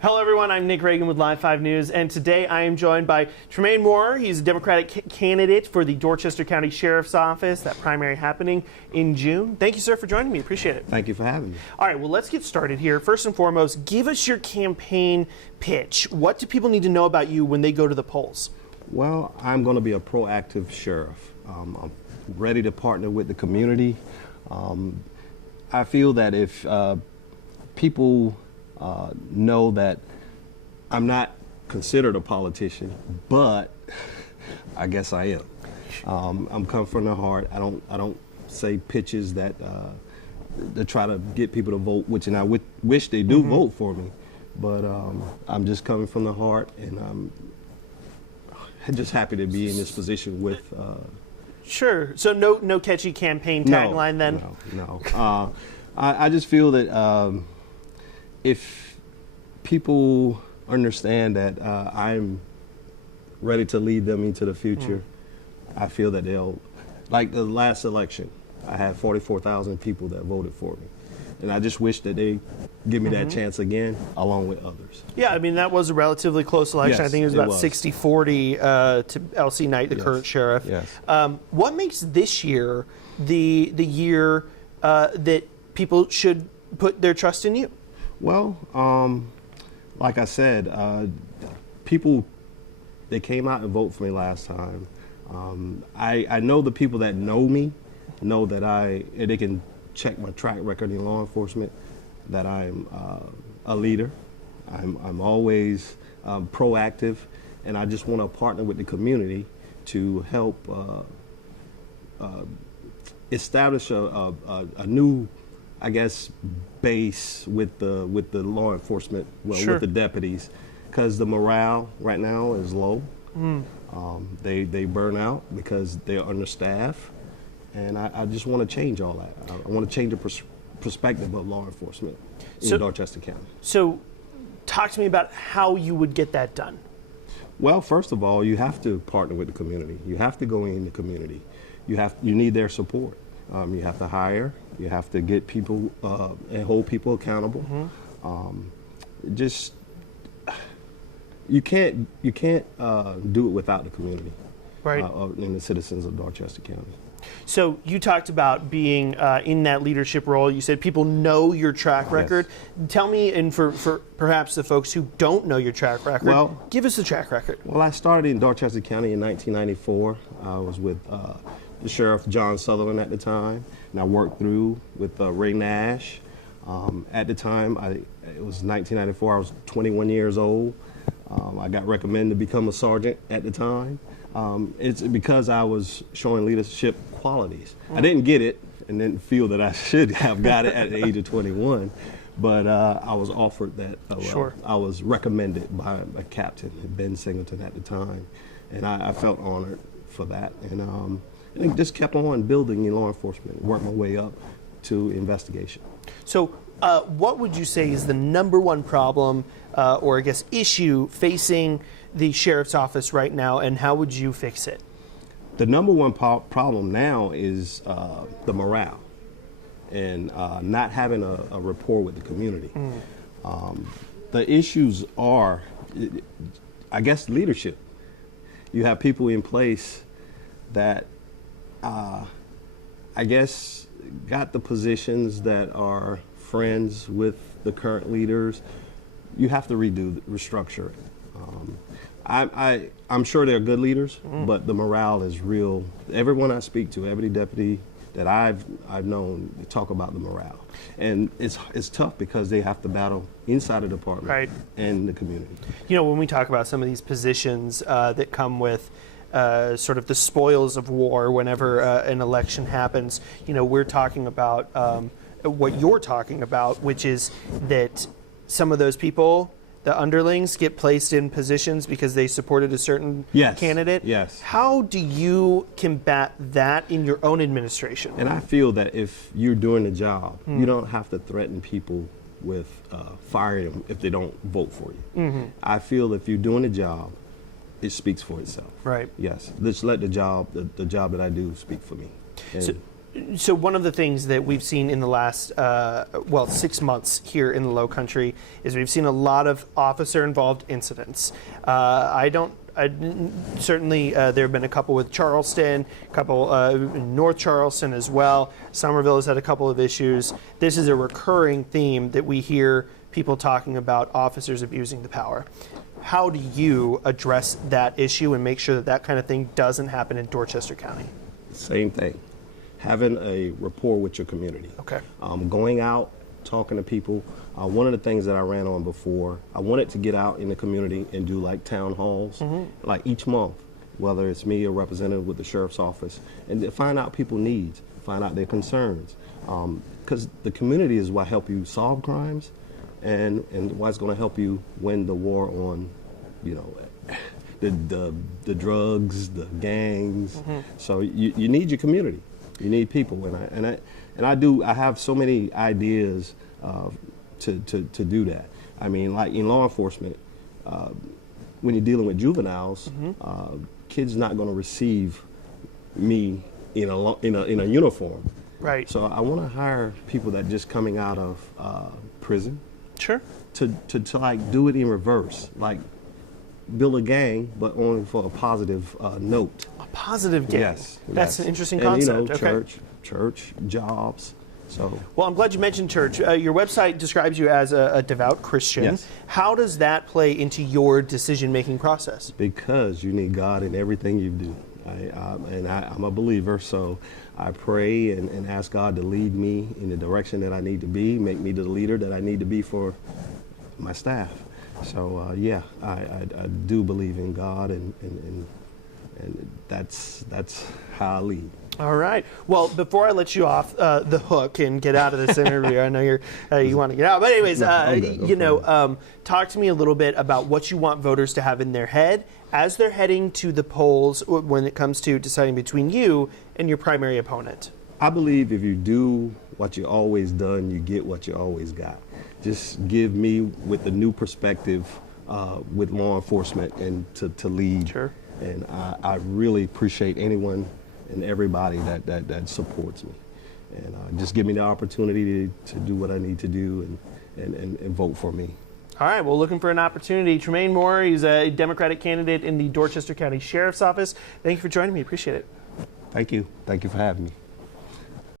Hello everyone, I'm Nick Reagan with Live 5 News, and today I am joined by Trumain Moorer. He's a Democratic candidate for the Dorchester County Sheriff's Office, that primary happening in June. Thank you, sir, for joining me. Appreciate it. Thank you for having me. All right, well, let's get started here. First and foremost, give us your campaign pitch. What do people need to know about you when they go to the polls? Well, I'm going to be a proactive sheriff. I'm ready to partner with the community. I feel that if people know that I'm not considered a politician, but I guess I am. I'm coming from the heart. I don't say pitches that to try to get people to vote, which and I wish they do vote for me, but I'm just coming from the heart, and I'm just happy to be in this position with. Sure. So no catchy campaign tagline then? No. I just feel that if people understand that I'm ready to lead them into the future, I feel that they'll, like the last election, I had 44,000 people that voted for me. And I just wish that they give me that chance again, along with others. Yeah, I mean, that was a relatively close election. Yes, I think it was about 60-40 to L.C. Knight, the current sheriff. Yes. What makes this year the year that people should put their trust in you? Well, like I said, people, they came out and voted for me last time. I know the people that know me know that they can check my track record in law enforcement, that I'm a leader. I'm always proactive, and I just want to partner with the community to help establish a new, I guess, base with the law enforcement, with the deputies, because the morale right now is low. They burn out because they're understaffed, and I just want to change all that. I want to change the perspective of law enforcement in Dorchester County. So talk to me about how you would get that done. Well, first of all, you have to partner with the community. You have to go in the community. You need their support. You have to hire. You have to get people and hold people accountable. You can't do it without the community, right? And the citizens of Dorchester County. So you talked about being in that leadership role. You said people know your track record. Yes. Tell me, and for perhaps the folks who don't know your track record, give us the track record. Well, I started in Dorchester County in 1994. I was with the Sheriff John Sutherland at the time, and I worked through with Ray Nash. At the time, it was 1994. I was 21 years old. I got recommended to become a sergeant at the time. It's because I was showing leadership qualities. I didn't get it and didn't feel that I should have got it at the age of 21, but I was offered that. I was recommended by a captain, Ben Singleton, at the time, and I felt honored for that. And I just kept on building in law enforcement, worked my way up to investigation. So what would you say is the number one problem or I guess issue facing the sheriff's office right now, and how would you fix it? The number one problem now is the morale and not having a rapport with the community. The issues are, I guess, leadership. You have people in place that I guess got the positions that are friends with the current leaders. You have to restructure it. I'm sure they're good leaders, but the morale is real. Everyone I speak to, every deputy that I've known, they talk about the morale, and it's tough because they have to battle inside the department and the community. You know, when we talk about some of these positions that come with sort of the spoils of war whenever an election happens, you know, we're talking about what you're talking about, which is that some of those people, the underlings, get placed in positions because they supported a certain candidate. Yes. How do you combat that in your own administration? And I feel that if you're doing the job, you don't have to threaten people with firing them if they don't vote for you. I feel if you're doing the job, it speaks for itself. Right. Yes. Let's let the job that I do speak for me. So one of the things that we've seen in the last, 6 months here in the Low Country is we've seen a lot of officer-involved incidents. Certainly, there have been a couple with Charleston, a couple in North Charleston as well. Somerville has had a couple of issues. This is a recurring theme that we hear people talking about officers abusing the power. How do you address that issue and make sure that that kind of thing doesn't happen in Dorchester County? Same thing. Having a rapport with your community. Okay. Going out, talking to people. One of the things that I ran on before, I wanted to get out in the community and do like town halls, like each month, whether it's me or representative with the sheriff's office, and to find out people's needs, find out their concerns. Because the community is what help you solve crimes and what's going to help you win the war on, the drugs, the gangs. So you need your community. You need people, I have so many ideas to do that. I mean, like in law enforcement, when you're dealing with juveniles, kids not going to receive me in a uniform. Right. So I want to hire people that just coming out of prison. Sure. To like do it in reverse, like build a gang, but only for a positive note. A positive gang. Yes. That's yes. an interesting concept. Church, jobs. So. Well, I'm glad you mentioned church. Your website describes you as a devout Christian. Yes. How does that play into your decision-making process? Because you need God in everything you do. I'm a believer, so I pray and ask God to lead me in the direction that I need to be, make me the leader that I need to be for my staff. So I do believe in God, and that's how I lead. All right. Well, before I let you off the hook and get out of this interview, I know you want to get out. But anyways, talk to me a little bit about what you want voters to have in their head as they're heading to the polls when it comes to deciding between you and your primary opponent. I believe if you do what you always done, you get what you always got. Just give me with the new perspective with law enforcement and to lead. Sure. And I really appreciate anyone and everybody that supports me. And just give me the opportunity to do what I need to do and vote for me. All right, well, looking for an opportunity. Trumain Moorer, he's a Democratic candidate in the Dorchester County Sheriff's Office. Thank you for joining me. Appreciate it. Thank you. Thank you for having me.